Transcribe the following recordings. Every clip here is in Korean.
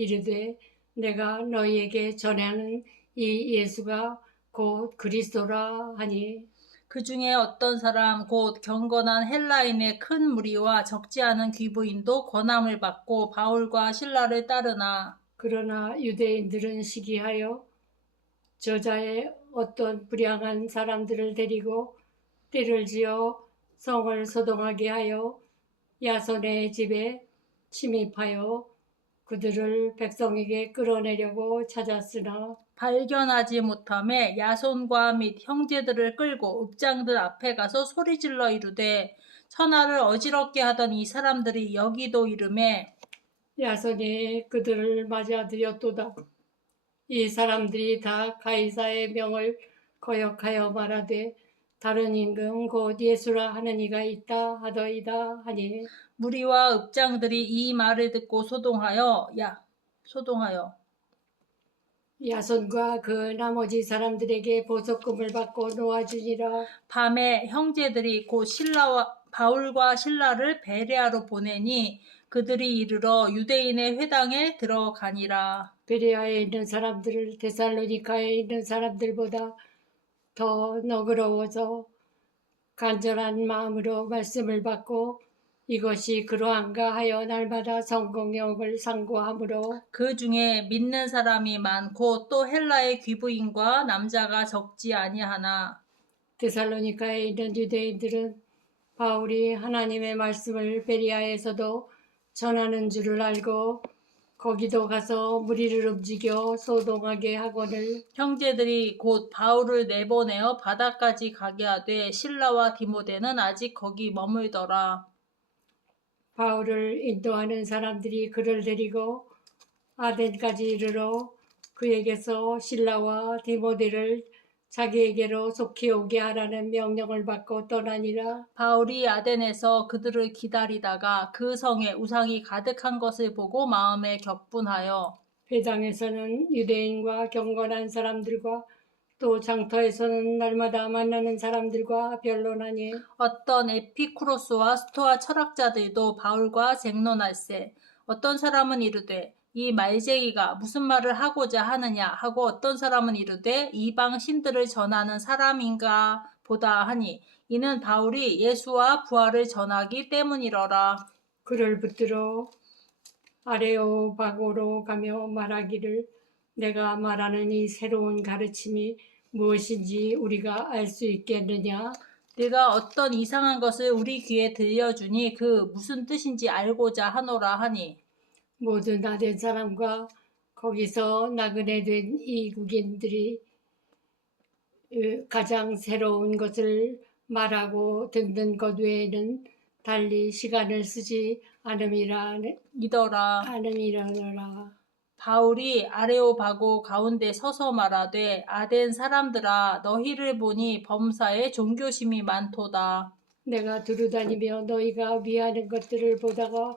이르되 내가 너희에게 전하는 이 예수가 곧 그리스도라 하니 그 중에 어떤 사람 곧 경건한 헬라인의 큰 무리와 적지 않은 귀부인도 권함을 받고 바울과 신라를 따르나 그러나 유대인들은 시기하여 저자의 어떤 불량한 사람들을 데리고 띠를 지어 성을 소동하게 하여 야손의 집에 침입하여 그들을 백성에게 끌어내려고 찾았으나 발견하지 못함에 야손과 및 형제들을 끌고 읍장들 앞에 가서 소리질러 이르되 천하를 어지럽게 하던 이 사람들이 여기도 이름에 야손이 그들을 맞아들였도다. 이 사람들이 다 가이사의 명을 거역하여 말하되 다른 임금 곧 예수라 하는 이가 있다 하더이다 하니 무리와 읍장들이 이 말을 듣고 소동하여 야 소동하여 야손과 그 나머지 사람들에게 보석금을 받고 놓아주니라 밤에 형제들이 곧 신라와 바울과 신라를 베레아로 보내니 그들이 이르러 유대인의 회당에 들어가니라 베레아에 있는 사람들을 데살로니카에 있는 사람들보다 더 너그러워서 간절한 마음으로 말씀을 받고 이것이 그러한가 하여 날마다 성공력을 상고하므로 그 중에 믿는 사람이 많고 또 헬라의 귀부인과 남자가 적지 아니하나 데살로니카에 있는 유대인들은 바울이 하나님의 말씀을 베리아에서도 전하는 줄을 알고 거기도 가서 무리를 움직여 소동하게 하거늘 형제들이 곧 바울을 내보내어 바다까지 가게 하되 신라와 디모데는 아직 거기 머물더라. 바울을 인도하는 사람들이 그를 데리고 아덴까지 이르러 그에게서 신라와 디모데를 자기에게로 속히 오게 하라는 명령을 받고 떠나니라. 바울이 아덴에서 그들을 기다리다가 그 성에 우상이 가득한 것을 보고 마음에 격분하여 회당에서는 유대인과 경건한 사람들과 또 장터에서는 날마다 만나는 사람들과 변론하니 어떤 에피쿠로스와 스토아 철학자들도 바울과 쟁론할세 어떤 사람은 이르되 이 말쟁이가 무슨 말을 하고자 하느냐 하고 어떤 사람은 이르되 이방 신들을 전하는 사람인가 보다 하니 이는 바울이 예수와 부활을 전하기 때문이러라. 그를 붙들어 아레오바고로 가며 말하기를 내가 말하는 이 새로운 가르침이 무엇인지 우리가 알 수 있겠느냐? 네가 어떤 이상한 것을 우리 귀에 들려주니 그 무슨 뜻인지 알고자 하노라 하니 모두 나된 사람과 거기서 나그네 된 이국인들이 어, 가장 새로운 것을 말하고 듣는 것 외에는 달리 시간을 쓰지 않음이라 이더라 않음이라노라 바울이 아레오바고 가운데 서서 말하되 아덴 사람들아 너희를 보니 범사에 종교심이 많도다 내가 두루다니며 너희가 미하는 것들을 보다가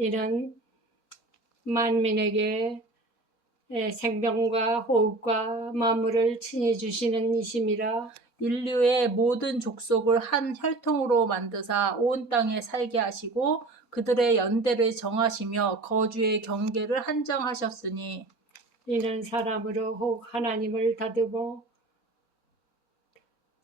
이런 만민에게 생명과 호흡과 마물을 친히 주시는 이심이라 인류의 모든 족속을 한 혈통으로 만드사 온 땅에 살게 하시고 그들의 연대를 정하시며 거주의 경계를 한정하셨으니 이는 사람으로 혹 하나님을 다듬어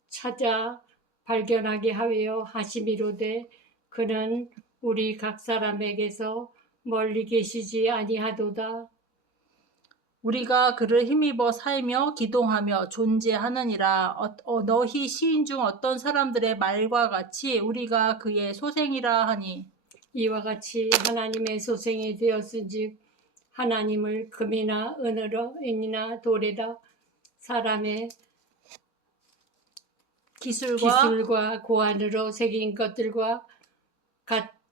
찾아 발견하게 하여 하시미로되 그는 우리 각 사람에게서 멀리 계시지 아니하도다. 우리가 그를 힘입어 살며 기동하며 존재하느니라 어, 어, 너희 시인 중 어떤 사람들의 말과 같이 우리가 그의 소생이라 하니 이와 같이 하나님의 소생이 되었은즉 하나님을 금이나 은으로 인이나 돌에다 사람의 기술과, 기술과 고안으로 새긴 것들과 같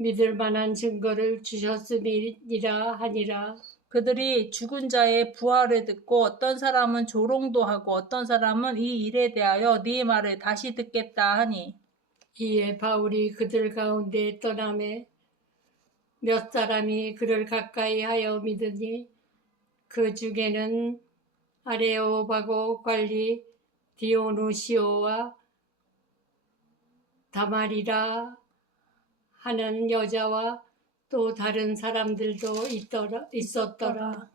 믿을 만한 증거를 주셨음이라 하니라. 그들이 죽은 자의 부활을 듣고 어떤 사람은 조롱도 하고 어떤 사람은 이 일에 대하여 네 말을 다시 듣겠다 하니 이에 바울이 그들 가운데 떠남에 몇 사람이 그를 가까이 하여 믿으니 그 중에는 아레오바고 관리 디오누시오와 다말이라 하는 여자와 또 다른 사람들도 있더라, 있었더라.